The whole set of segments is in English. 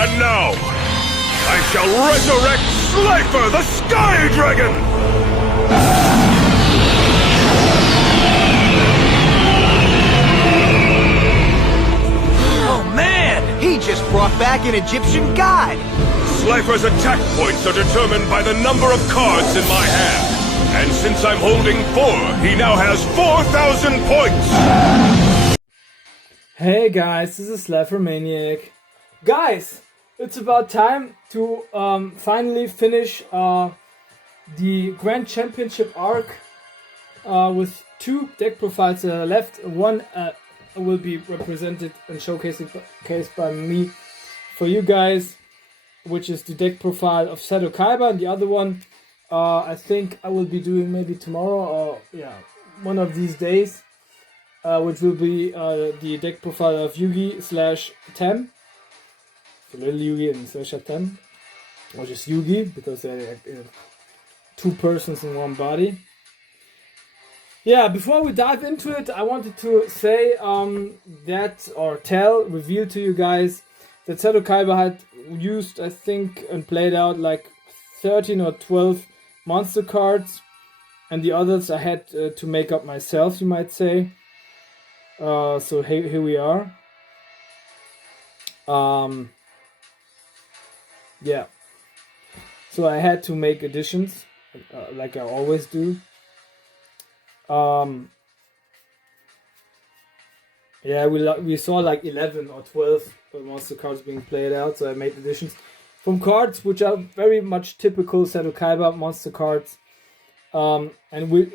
And now, I shall resurrect Slifer the Sky Dragon! Oh man, he just brought back an Egyptian god! Slifer's attack points are determined by the number of cards in my hand. And since I'm holding 4, he now has 4,000 points! Hey guys, this is Slifer Maniac. Guys, it's about time to finally finish the Grand Championship arc with 2 deck profiles left. One will be represented and showcased by me for you guys, which is the deck profile of Seto Kaiba, and the other one I think I will be doing maybe tomorrow or one of these days, which will be the deck profile of Yugi/Tem. So little Yugi and /Tem, or just Yugi, because they're 2 persons in one body. Yeah, before we dive into it, I wanted to say reveal to you guys that Seto Kaiba had used, I think, and played out like 13 or 12 monster cards, and the others I had to make up myself, you might say. So here we are. Yeah. So I had to make additions, like I always do. Yeah, we saw like 11 or 12 monster cards being played out, so I made additions from cards which are very much typical Seto Kaiba monster cards, and we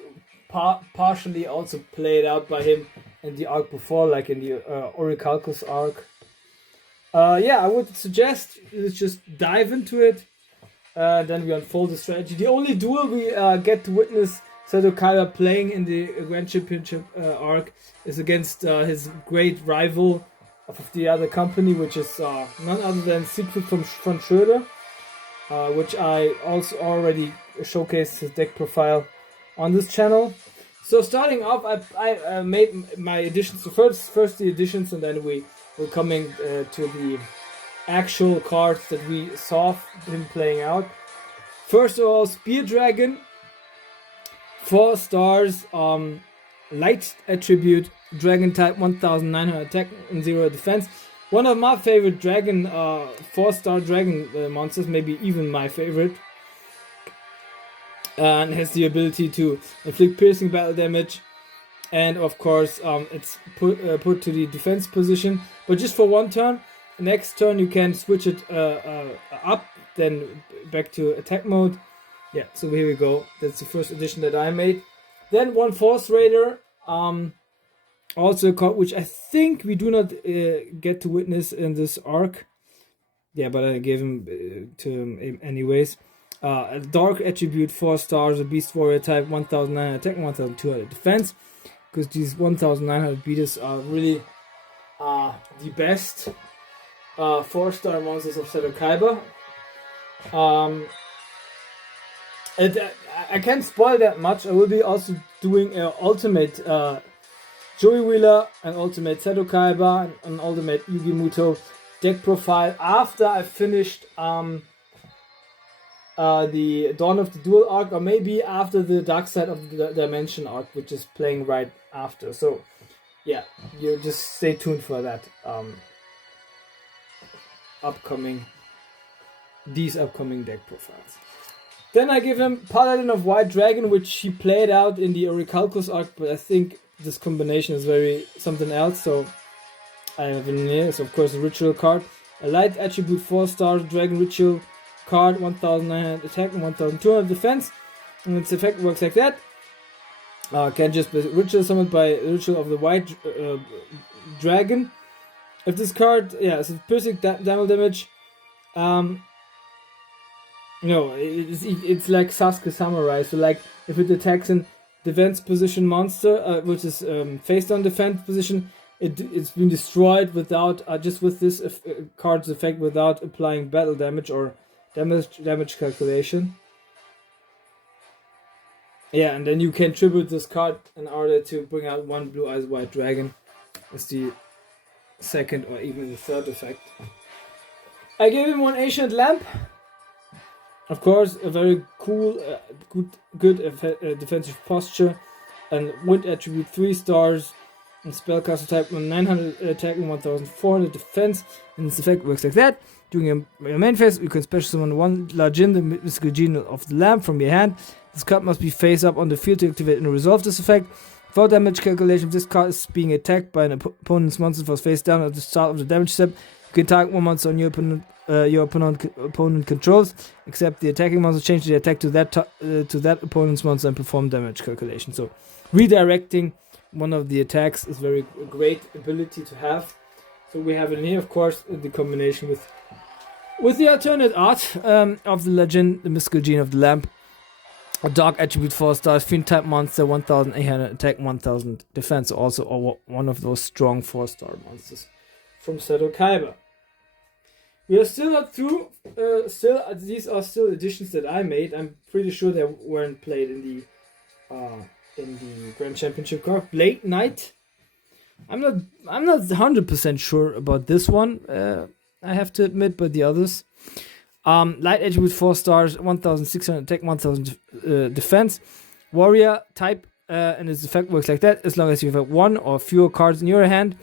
partially also played out by him in the arc before, like in the Orichalcos arc. Yeah, I would suggest let's just dive into it, then we unfold the strategy. The only duel we get to witness Seto Kaiba playing in the Grand Championship arc is against his great rival of the other company, which is none other than Siegfried von Schröder, which I also already showcased his deck profile on this channel. So starting off, I made my additions. So first the additions, and then we're coming to the actual cards that we saw him playing out. First of all, Spear Dragon, 4 stars, light attribute, dragon type, 1900 attack and 0 defense. One of my favorite dragon, 4-star dragon monsters, maybe even my favorite. And has the ability to inflict piercing battle damage, and of course it's put to the defense position, but just for 1 turn. Next turn you can switch it up, then back to attack mode. Yeah, so here we go. That's the first addition that I made. Then 1 Force Raider, also a card which I think we do not get to witness in this arc. Yeah, but I gave him to him anyways. A dark attribute, 4 stars, a beast warrior type, 1900 attack, 1200 defense. Because these 1900 beaters are really the best 4-star monsters of Seto Kaiba. I can't spoil that much. I will be also doing an ultimate Joey Wheeler, an ultimate Seto Kaiba, an ultimate Yugi Muto deck profile after I finished the Dawn of the Duel arc, or maybe after the Dark Side of the Dimension arc, which is playing right after. So yeah, you just stay tuned for that upcoming deck profiles. Then I give him Paladin of White Dragon, which he played out in the Orichalcos arc, but I think this combination is very something else, so I have it in here. So of course a ritual card, a light attribute, 4-star dragon ritual card, 1900 attack and 1200 defense, and its effect works like that. Can just be ritual summoned by Ritual of the White Dragon. If this card, so piercing damage, it's like Sasuke Samurai. So like if it attacks in defense position monster, which is face down defense position, it's been destroyed without just with this card's effect, without applying battle damage or damage calculation. Yeah, and then you can tribute this card in order to bring out 1 Blue Eyes White Dragon as the second or even the third effect. I gave him one Ancient Lamp. Of course, a very cool, good defensive posture, and wind attribute 3 stars, and spellcaster type 900 attack and 1400 defense, and its effect works like that. During your main phase, you can special summon one Lajin, the mystical gene of the lamp, from your hand. This card must be face up on the field to activate and resolve this effect. For damage calculation, if this card is being attacked by an opponent's monster for face down at the start of the damage step, you can target one monster on your opponent controls, except the attacking monster change the attack to that opponent's monster and perform damage calculation. So redirecting one of the attacks is very great ability to have. So we have in here, of course, the combination with the alternate art of the legend, the mystical gene of the lamp. A dark attribute 4 stars, fiend type monster, 1800 attack, 1000 defense. Also one of those strong 4-star monsters from Seto Kaiba. We are still not through. These are still editions that I made. I'm pretty sure they weren't played in the Grand Championship card. Blade Knight. I'm not 100% sure about this one. I have to admit, but the others. Light attribute 4 stars, 1600 attack, 1000 defense. Warrior type, and its effect works like that. As long as you have 1 or fewer cards in your hand,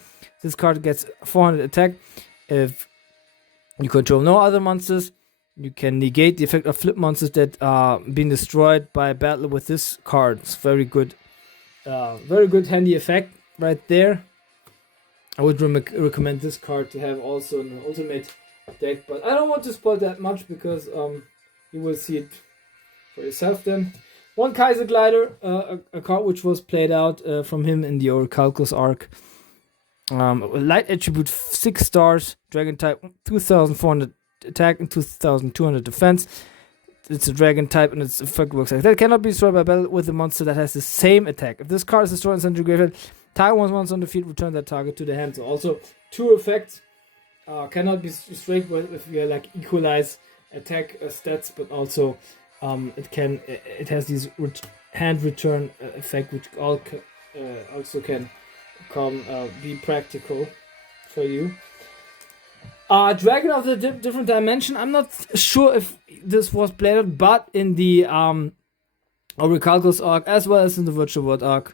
this card gets 400 attack. If you control no other monsters, you can negate the effect of flip monsters that are being destroyed by battle with this card. It's very good handy effect right there. I would recommend this card to have also in an ultimate deck, but I don't want to spoil that much because you will see it for yourself then. One Kaiser Glider, a card which was played out from him in the Orichalcos arc. Light attribute 6 stars, dragon type 2400 attack and 2200 defense. It's a dragon type and its effect works like that. It cannot be destroyed by battle with a monster that has the same attack. If this card is destroyed in Century Graveyard, target one monster on the field, return that target to the hand. So also 2 effects. Cannot be straight if you like equalize attack stats, but also it has these hand return effect, which also can be practical for you. Dragon of the Different Dimension. I'm not sure if this was played out, but in the Orichalcos arc as well as in the Virtual World arc,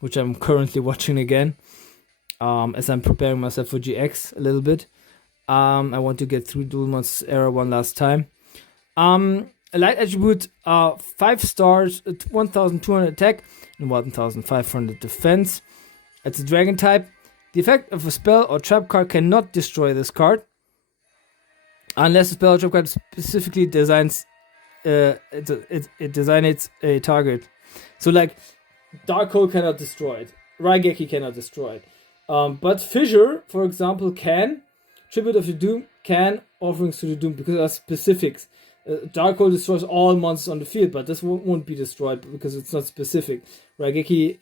which I'm currently watching again, as I'm preparing myself for GX a little bit. I want to get through Duel Monsters Era one last time. A light attribute 5 stars, 1200 attack, and 1500 defense. It's a dragon type. The effect of a spell or trap card cannot destroy this card unless the spell or trap card specifically designates a target. So like Dark Hole cannot destroy it. Raigeki cannot destroy it. But Fissure, for example, can. Tribute of the Doom can. Offerings to the Doom, because of specifics. Dark Hole destroys all monsters on the field, but this won't be destroyed because it's not specific. Raigeki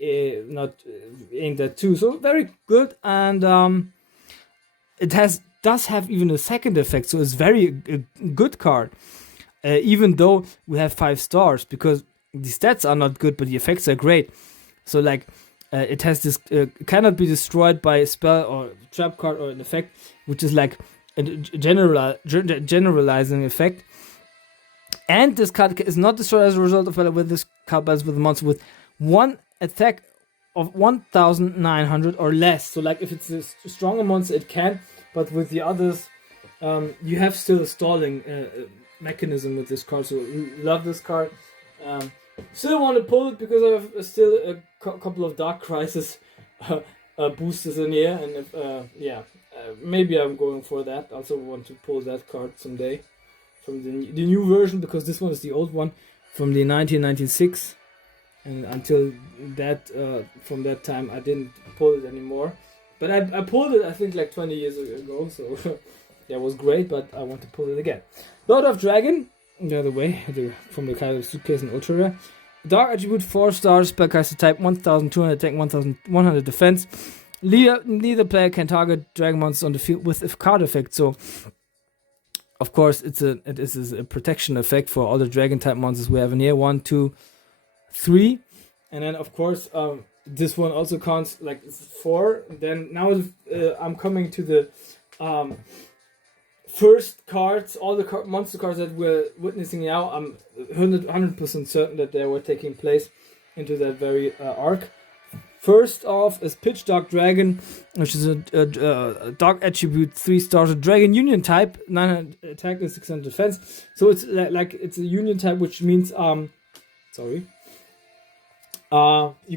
ain't that too. So very good, and it does have even a second effect, so it's very good card. Even though we have 5 stars, because the stats are not good, but the effects are great. So like it has this cannot be destroyed by a spell or trap card or an effect, which is like a generalizing effect. And this card is not destroyed as a result of battle with this card battles with a monster with 1 attack of 1900 or less. So like if it's a stronger monster, it can, but with the others, you have still a stalling mechanism with this card. So we love this card. Still want to pull it because I have still a couple of Dark Crisis boosters in here, and if maybe I'm going for that. I also want to pull that card someday from the new version, because this one is the old one from the 1996, and until that from that time I didn't pull it anymore. But I pulled it I think like 20 years ago, so that was great. But I want to pull it again. Lord of Dragon, the other way, from the Kaiser Suitcase and Ultra Rare. Dark attribute 4 stars, spellcaster type 1200 attack, 1100 defense. Neither player can target dragon monsters on the field with a card effect. So of course it is a protection effect for all the dragon type monsters we have in here. 1, 2, 3, and then of course this one also counts like 4. Then now I'm coming to the first cards, all the monster cards that we're witnessing now, I'm 100% certain that they were taking place into that very arc. First off is Pitch Dark Dragon, which is a dark attribute, 3 stars, a dragon union type, 900 attack and 600 defense. So it's like it's a union type, which means you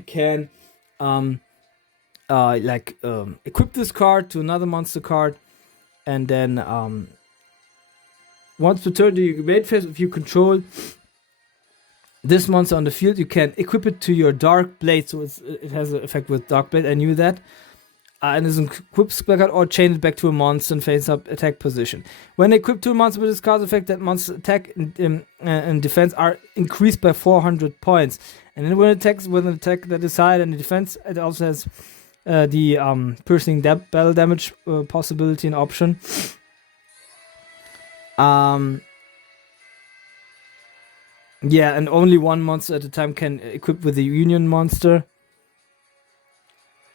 can equip this card to another monster card, and then once per turn during your main phase, if you control this monster on the field, you can equip it to your Dark Blade, so it has an effect with Dark Blade. I knew that. And it's an equip spell card, or chain it back to a monster and face up attack position. When equipped to a monster with this card's effect, that monster attack and defense are increased by 400 points. And then when it attacks with an attack that is higher than the defense, it also has the piercing battle damage possibility and option. Yeah, and only one monster at a time can equip with the Union monster.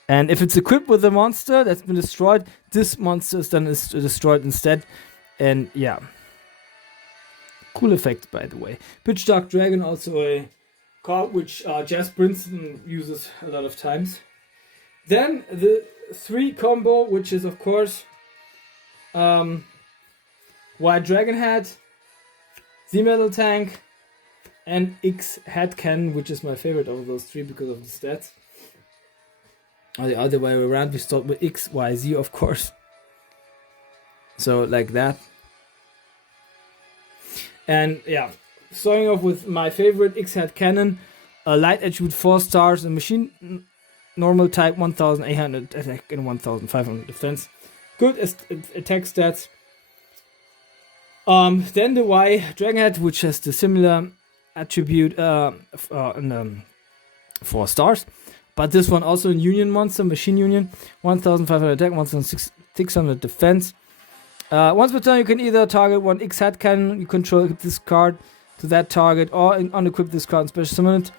And if it's equipped with a monster that's been destroyed, this monster is then destroyed instead. And yeah. Cool effect, by the way. Pitch Dark Dragon, also a card which Jazz Princeton uses a lot of times. Then the 3 combo, which is of course White Dragon Head, Z-Metal Tank, and X Head Cannon, which is my favorite of those 3 because of the stats. Or the other way around, we start with X, Y, Z, of course. So like that. And yeah, starting off with my favorite X Head Cannon, a light attribute 4 stars, a machine normal type, 1800 attack and 1500 defense. Good attack stats. Then the Y Dragonhead, which has the similar attribute 4 stars, but this one also a union monster, machine union, 1500 attack, 1600 defense. Once per turn, you can either target one X Head Cannon you control, equip this card to that target, or unequip this card and special summon it.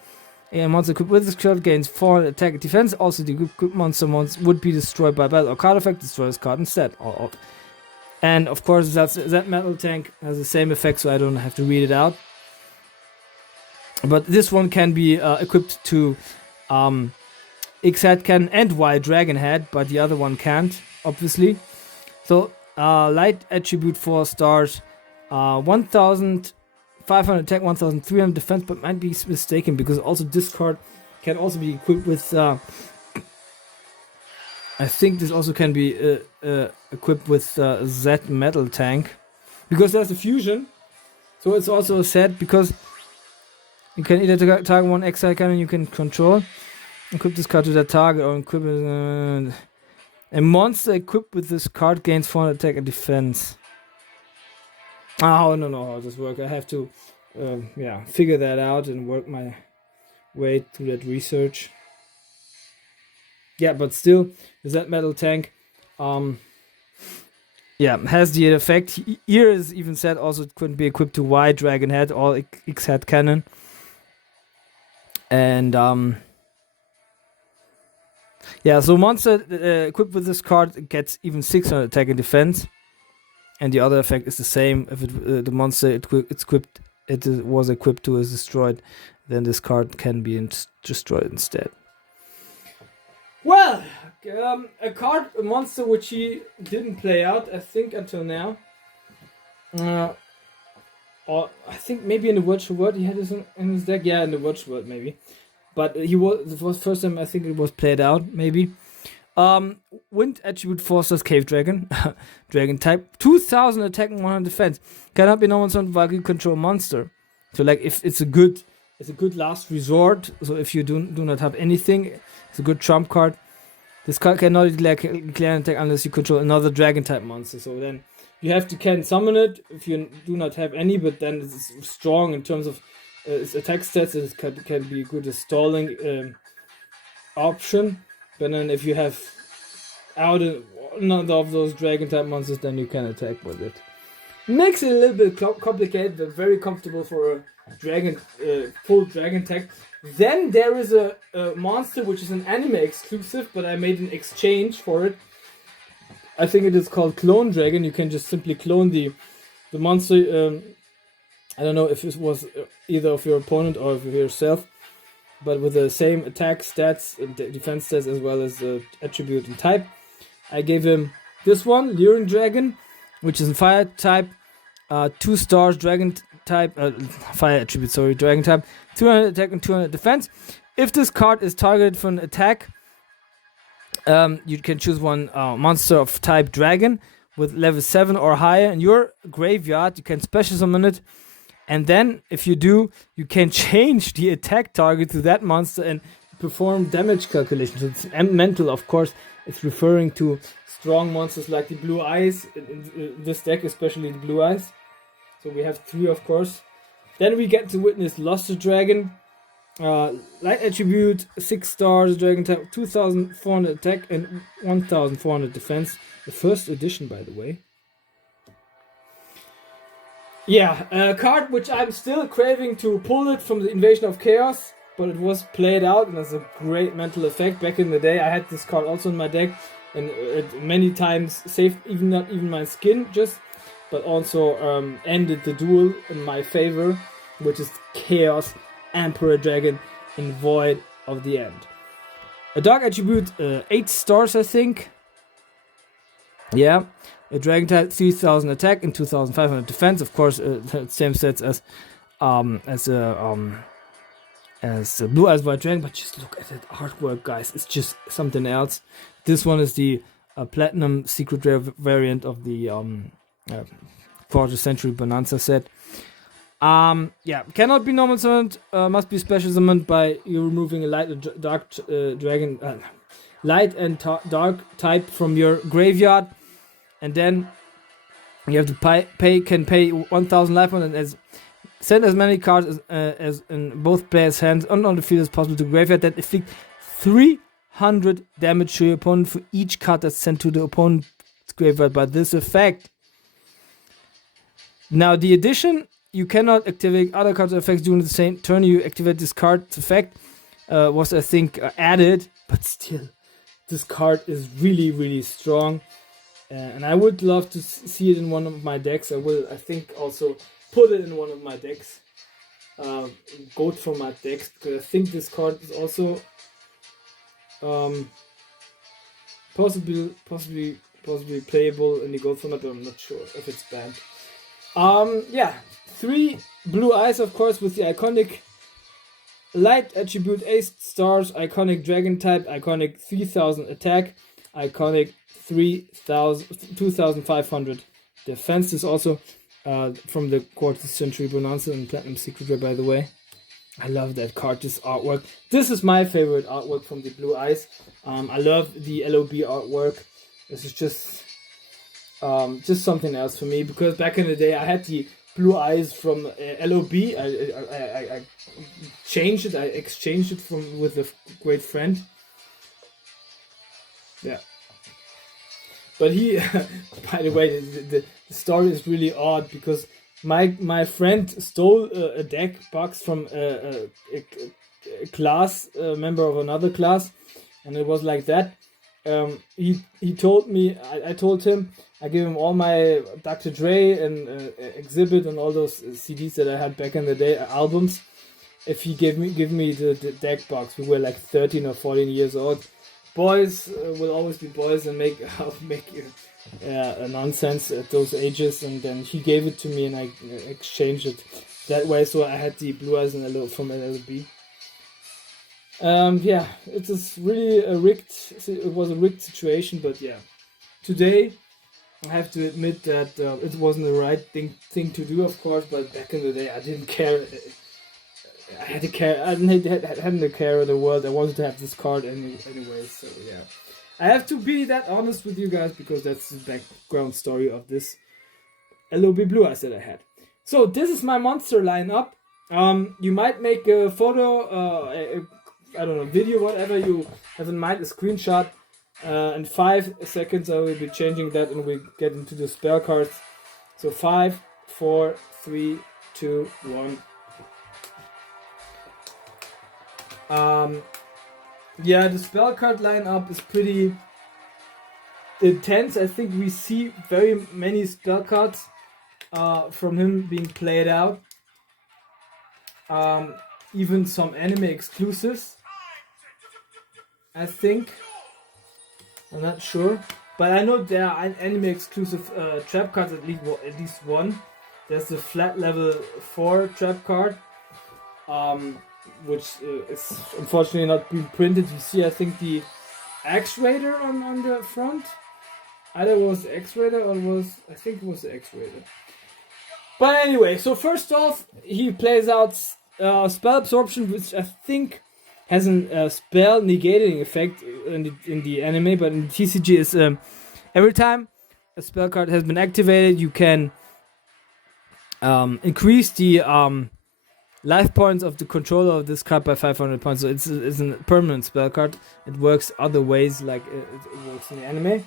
A monster equipped with this card gains 400 attack and defense. Also, the equipped monster would be destroyed by battle or card effect, destroy this card instead. And of course, that metal tank has the same effect, so I don't have to read it out. But this one can be equipped to X Head Cannon and Y Dragon Head, but the other one can't, obviously. So, light attribute 4 stars, 1500 attack, 1300 defense, but might be mistaken because also this card can also be equipped with. I think this also can be equipped with Z Metal Tank because there's a fusion. So it's also a set because you can either target one X Head Cannon you can control, equip this card to that target, or equip a monster equipped with this card gains 400 attack and defense. I don't know how this works. I have to figure that out and work my way through that research. Yeah, but still, that metal tank has the effect. Here is even said also it couldn't be equipped to Y Dragon Head or X Head Cannon. And so monster equipped with this card gets even 600 attack and defense. And the other effect is the same. If the monster was equipped to is destroyed, then this card can be destroyed instead. Well, a monster which he didn't play out, I think, until now. Or I think maybe in the virtual world he had this in his deck. Yeah, in the virtual world maybe. But it was the first time I think it was played out, maybe. Wind attribute 4 stars Cave Dragon. Dragon type. 2000 attack and 100 defense. Cannot be known while you control monster. So like if it's a good last resort. So if you do not have anything, it's a good trump card. This card cannot declare an attack unless you control another dragon type monster. So then you can summon it if you do not have any, but then it's strong in terms of its attack stats. It can be good as stalling option. But then if you have none of those dragon type monsters, then you can attack with it. Makes it a little bit complicated, but very comfortable for a dragon, full dragon tech. Then there is a monster which is an anime exclusive, but I made an exchange for it. I think it is called Clone Dragon. You can just simply clone the monster. I don't know if it was either of your opponent or of yourself, but with the same attack stats and defense stats as well as the attribute and type. I gave him this one, Luring Dragon, which is a fire type, 2 stars, dragon type, fire attribute, sorry, dragon type, 200 attack and 200 defense. If this card is targeted for an attack, you can choose one monster of type dragon with level 7 or higher in your graveyard. You can special summon it, and then if you do, you can change the attack target to that monster and perform damage calculations. It's mental, of course. It's referring to strong monsters like the Blue Eyes in this deck, especially the Blue Eyes. So we have 3, of course. Then we get to witness Luster Dragon. Light attribute, 6 stars, dragon type, 2400 attack and 1400 defense. The first edition, by the way. Yeah, a card which I'm still craving to pull it from the Invasion of Chaos, but it was played out and has a great mental effect. Back in the day, I had this card also in my deck, and it many times saved not even my skin, but also ended the duel in my favor, which is Chaos Emperor Dragon in Void of the End. A dark attribute, 8 stars, I think. Yeah, a dragon type, 3000 attack and 2500 defense. Of course, same sets as Blue Eyes White Dragon. But just look at that artwork, guys. It's just something else. This one is the platinum secret rare variant of the 4th century Bonanza set. Yeah, cannot be normal summoned, must be special summoned by you removing a light or dark dragon, light and dark type from your graveyard, and then you have to can pay 1000 life points and send as many cards as in both players' hands on the field as possible to graveyard that inflict 300 damage to your opponent for each card that's sent to the opponent's graveyard by this effect. Now the addition. You cannot activate other cards' effects during the same turn you activate this card's effect. Was, I think, added, but still, this card is really, really strong. And I would love to see it in one of my decks. I will, I think, also put it in one of my decks. Go for my decks, because I think this card is also possibly playable in the gold format, but I'm not sure if it's banned. Yeah. 3 Blue Eyes, of course, with the iconic light attribute, 8 stars, iconic dragon type, iconic 3000 attack, iconic 2500 defense. This is also from the 4th century Bonanza and Platinum Secret Rare, by the way. I love that card, this artwork. This is my favorite artwork from the Blue Eyes. I love the LOB artwork. This is just something else for me, because back in the day I had the Blue Eyes from LOB. I changed it. I exchanged it with a great friend. Yeah. But he, by the way, the story is really odd, because my friend stole a deck box from a class, a member of another class, and it was like that. He told me, I told him, I gave him all my Dr. Dre and Exhibit and all those CDs that I had back in the day, albums. If he give me the deck box, we were like 13 or 14 years old. Boys will always be boys and make nonsense at those ages. And then he gave it to me, and I exchanged it that way. So I had the Blue Eyes and from LLB. Yeah, it is really it was a rigged situation, but yeah. Today, I have to admit that it wasn't the right thing to do, of course, but back in the day I didn't care. I had to care. I hadn't to care of the world. I wanted to have this card anyway, so yeah. I have to be that honest with you guys, because that's the background story of this LOB Blue Eyes that I had. So this is my monster lineup. You might make a photo, I don't know, video, whatever you have in mind, a screenshot. In 5 seconds I will be changing that, and we get into the spell cards. So 5, 4, 3, 2, 1. Yeah, the spell card lineup is pretty the 10s, I think we see very many spell cards from him being played out. Even some anime exclusives, I think. I'm not sure, but I know there are anime exclusive trap cards, at least one. There's the flat level 4 trap card, which is unfortunately not being printed. You see, I think the X-Raider on the front. Either it was the X-Raider or I think it was the X-Raider. But anyway, so first off, he plays out spell absorption, which I think has a spell negating effect in the anime, but in TCG is every time a spell card has been activated, you can increase the life points of the controller of this card by 500 points. So it's a permanent spell card. It works other ways like it works in the anime.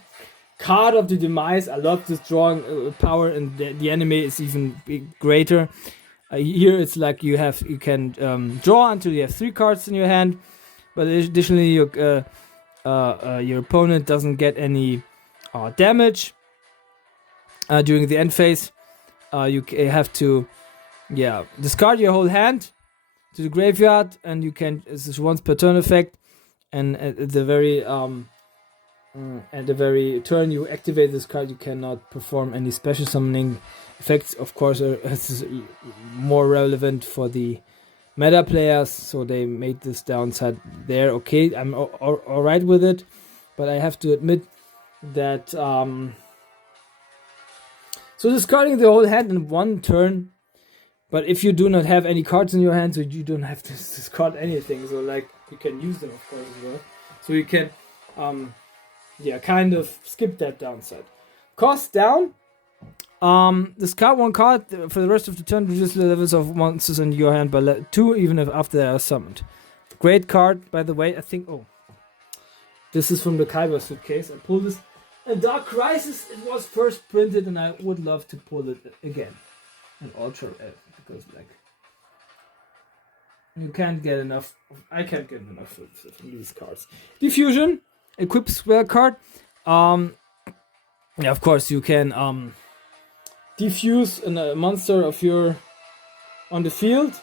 Card of the Demise. I love this drawing power, and the anime is even greater. Here it's like you can draw until you have 3 cards in your hand, but additionally your opponent doesn't get any damage during the end phase. You have to discard your whole hand to the graveyard, and you can, this is once per turn effect, and at the very turn you activate this card, you cannot perform any special summoning effects. Of course, this is more relevant for the meta players, so they made this downside there. Okay, I'm alright with it, but I have to admit that so discarding the whole hand in one turn, but if you do not have any cards in your hand, so you don't have to discard anything, so like you can use them of course as well, so you can kind of skip that downside. Cost down. Discard 1 card for the rest of the turn, reduce the levels of monsters in your hand by 2, even if after they are summoned. Great card, by the way. I think. Oh, this is from the Kaiba suitcase. I pulled this. A Dark Crisis. It was first printed, and I would love to pull it again. An Ultra F, because like you can't get enough. I can't get enough from these cards. Diffusion. Equip spell card. Of course you can diffuse a monster of your on the field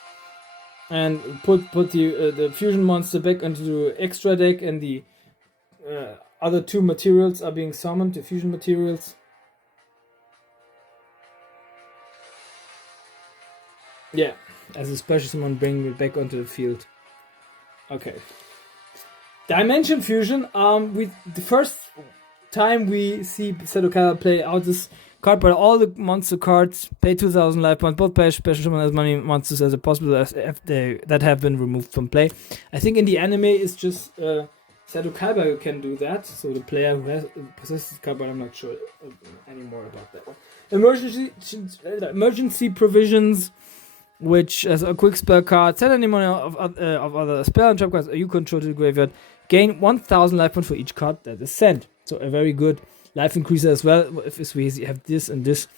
and put the fusion monster back into the extra deck, and the other 2 materials are being summoned, the fusion materials. Yeah, as a special summon, bring it back onto the field. Okay. Dimension Fusion. The first time we see Seto Kaiba play out this card, but all the monster cards pay 2,000 life points. Both pay special summon as many monsters as possible that have been removed from play. I think in the anime it's just Seto Kaiba who can do that. So the player who possesses this card, but I'm not sure anymore about that one. Emergency provisions, which as a quick spell card, send any money of other spell and trap cards you control to the graveyard. Gain 1,000 life points for each card that is sent. So a very good life increaser as well, if we have this and this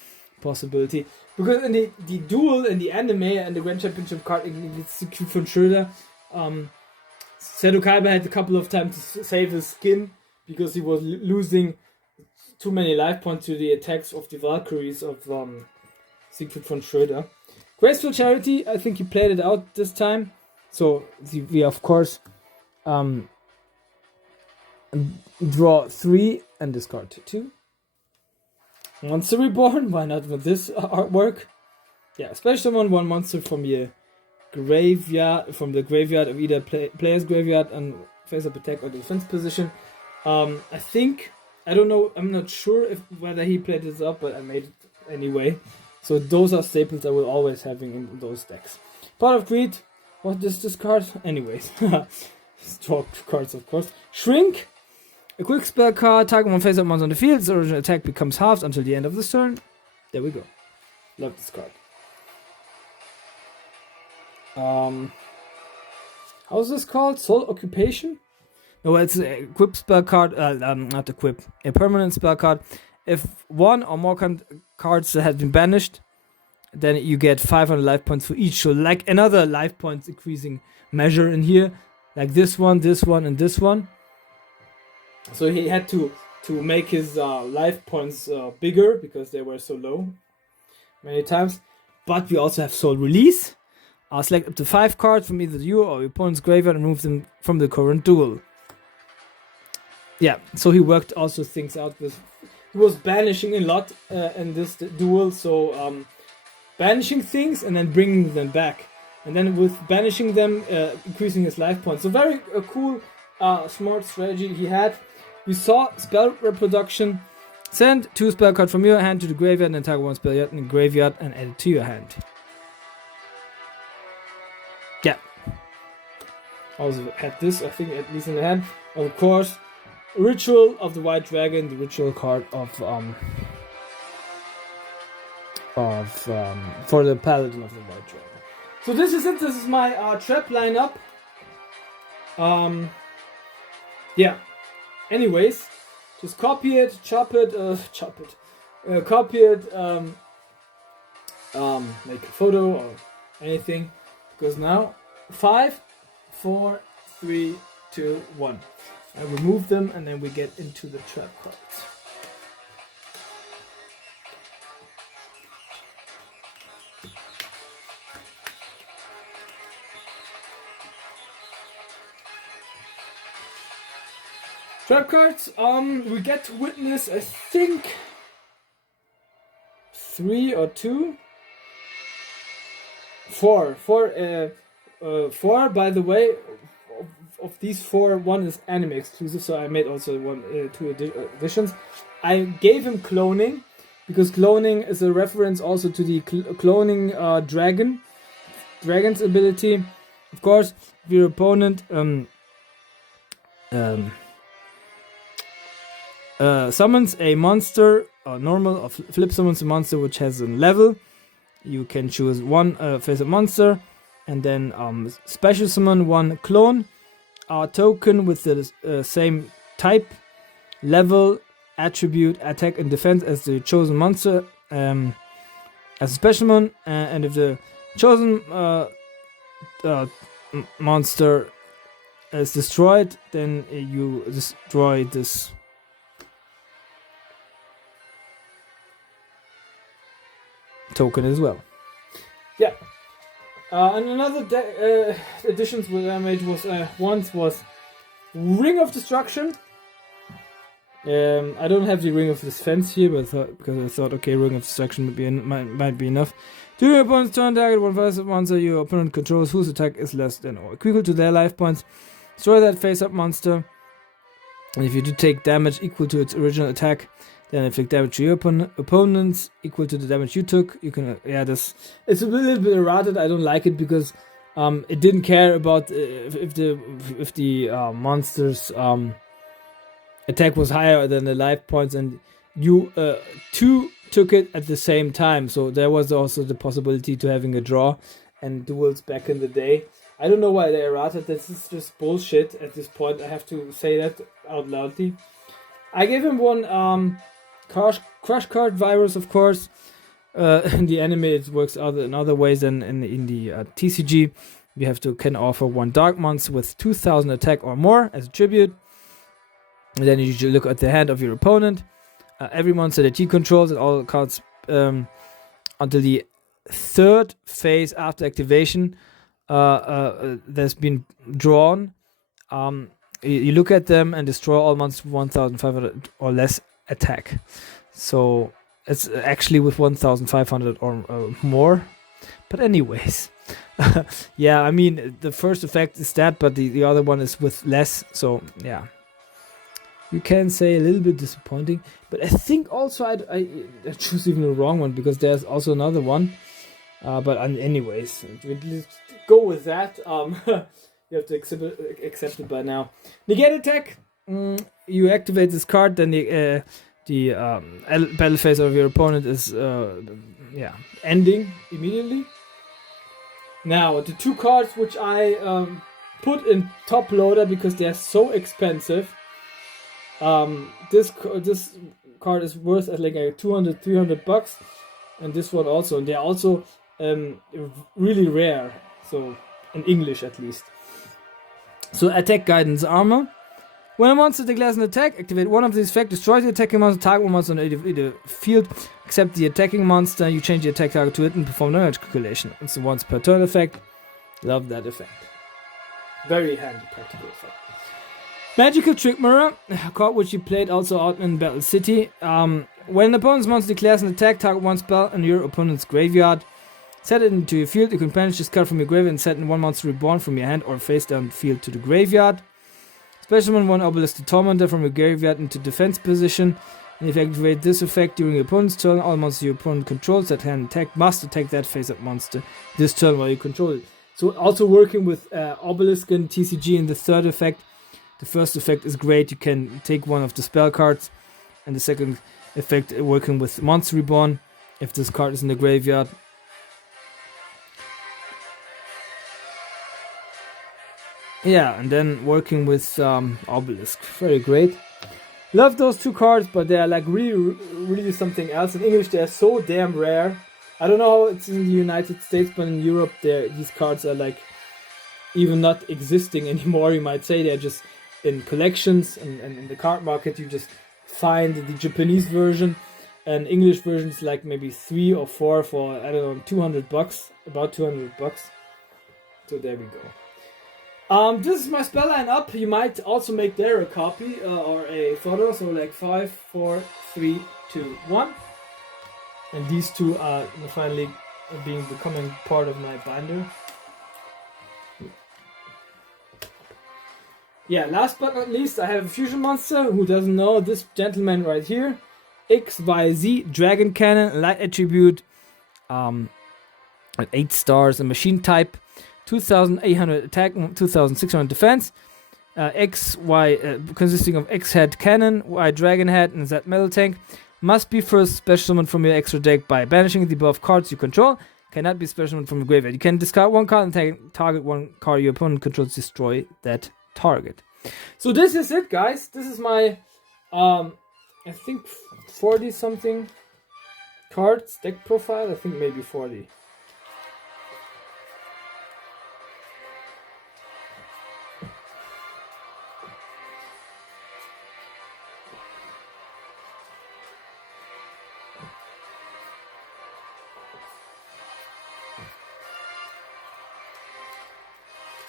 possibility. Because in the duel in the anime and the Grand Championship card against von Schröder, Seto Kaiba had a couple of times to save his skin because he was losing too many life points to the attacks of the Valkyries of Siegfried von Schröder. Graceful Charity, I think he played it out this time. So we of course draw 3 and discard 2. Monster Reborn, why not with this artwork? Yeah, special summon 1 monster from your graveyard, from the graveyard of either player's graveyard and face up attack or defense position. I think, I don't know, I'm not sure whether he played this up, but I made it anyway. So those are staples I will always having in those decks. Pot of Greed, what is this card? Anyways, draw cards of course. Shrink, a quick spell card, target one face-up monster on the field, its original attack becomes halved until the end of the turn. There we go. Love this card. How's this called? Soul Occupation? No, it's a equip spell card, not equip, a permanent spell card. If 1 or more cards that have been banished, then you get 500 life points for each. So like another life points increasing measure in here, like this one, and this one. So he had to to make his life points bigger because they were so low many times. But we also have Soul Release. Select up to 5 cards from either you or your opponent's graveyard and remove them from the current duel. Yeah, so he worked also things out with. He was banishing a lot in this duel, so banishing things and then bringing them back. And then with banishing them, increasing his life points. So very cool, smart strategy he had. We saw spell reproduction. Send 2 spell cards from your hand to the graveyard and then target 1 spell in the graveyard and add it to your hand. Yeah. Also had this, I think, at least in the hand. Of course, Ritual of the White Dragon, the ritual card of for the Paladin of the White Dragon. So this is it. This is my trap lineup. Yeah. Anyways, just copy it, copy it, make a photo or anything. Because now 5, 4, 3, 2, 1. I remove them and then we get into the trap cards. Trap cards, we get to witness, I think, 3 or 2. 4. 4, by the way, of these 4, 1 is anime exclusive, so I made also 2 editions. I gave him cloning, because cloning is a reference also to the cloning dragon's ability. Of course, if your opponent summons a monster, normal, or flip summons a monster which has a level, you can choose 1 face-up monster, and then special summon 1 clone, token with the same type, level, attribute, attack, and defense as the chosen monster as a special summon, and if the chosen monster is destroyed, then you destroy this token as well. Yeah. And another additions that I made was once was Ring of Destruction. I don't have the Ring of Defense here, but because I thought, okay, Ring of Destruction might be enough. During your opponent's turn, target 1 face-up monster your opponent controls whose attack is less than or equal to their life points. Destroy that face-up monster. And if you do take damage equal to its original attack, then inflict damage to your opponents equal to the damage you took. You can, this it's a little bit errated. I don't like it because it didn't care about if the monster's attack was higher than the life points, and you 2 took it at the same time. So there was also the possibility to having a draw and duels back in the day. I don't know why they errated. This is just bullshit at this point. I have to say that out loudly. I gave him 1 Crush Card Virus, of course. In the anime, it works out in other ways than in the TCG. You can offer 1 Dark Monster with 2000 attack or more as a tribute. And then you look at the hand of your opponent. Every monster that he controls and all cards until the 3rd phase after activation that's been drawn. You look at them and destroy all monsters with 1500 or less attack. So it's actually with 1500 or more. But anyways, yeah, I mean the first effect is that, but the other one is with less. So yeah, you can say a little bit disappointing. But I think also I choose even the wrong one because there's also another one. But anyways, let's go with that. You have to accept it by now. Negate attack. You activate this card, then the battle phase of your opponent is ending immediately. Now the 2 cards which I put in top loader because they are so expensive. This card is worth at like $200-300, and this one also. And they're also really rare. So in English at least. So attack guidance armor. When a monster declares an attack, activate one of these effects, destroy the attacking monster, target one monster in the field, except the attacking monster, you change the attack target to it and perform damage calculation. It's a once per turn effect. Love that effect. Very handy practical effect. Magical Trick Mirror, a card which you played also out in Battle City. When an opponent's monster declares an attack, target one spell in your opponent's graveyard. Set it into your field, you can banish this card from your graveyard and set in one monster reborn from your hand or face down field to the graveyard. Special one Obelisk the Tormentor from your graveyard into defense position. And if you activate this effect during your opponent's turn, all monsters your opponent controls that can attack must attack that face-up monster this turn while you control it. So also working with Obelisk and TCG in the third effect. The first effect is great, you can take one of the spell cards. And the second effect working with Monster Reborn, if this card is in the graveyard. Yeah, and then working with Obelisk. Very great. Love those two cards, but they are like really something else. In English, they are so damn rare. I don't know how it's in the United States, but in Europe, these cards are like even not existing anymore. You might say they're just in collections, and in the card market, you just find the Japanese version. And English version is like maybe 3 or 4 for, I don't know, $200, about $200. So there we go. This is my spell line up. You might also make there a copy or a photo. So like 5, 4, 3, 2, 1. And these two are finally becoming part of my binder. Yeah, last but not least, I have a fusion monster. Who doesn't know this gentleman right here? XYZ Dragon Cannon, light attribute, at 8 stars, a machine type. 2,800 attack, 2,600 defense. Consisting of X head cannon, Y dragon head, and Z metal tank. Must be first special summon from your extra deck by banishing the above cards you control. Cannot be special summon from your graveyard. You can discard one card and target one card your opponent controls, destroy that target. So this is it, guys. This is my, I think 40 something cards deck profile. I think maybe 40.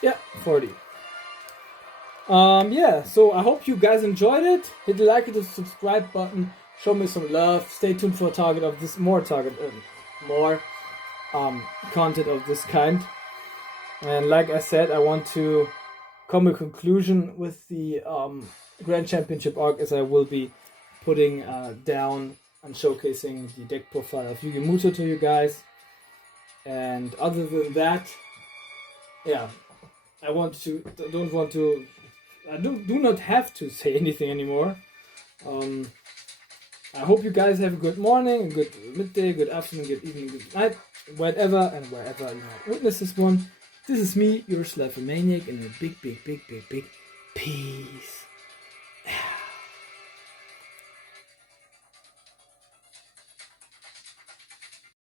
Yeah, 40. Yeah, so I hope you guys enjoyed it. Hit the like and the subscribe button. Show me some love. Stay tuned for more content of this kind. And like I said, I want to come to a conclusion with the Grand Championship arc, as I will be putting down and showcasing the deck profile of Yugi Muto to you guys. And other than that, yeah, I do not have to say anything anymore. I hope you guys have a good morning, a good midday, good afternoon, good evening, good night, wherever you might witness this one. This is me, your Slav Maniac, and a big peace.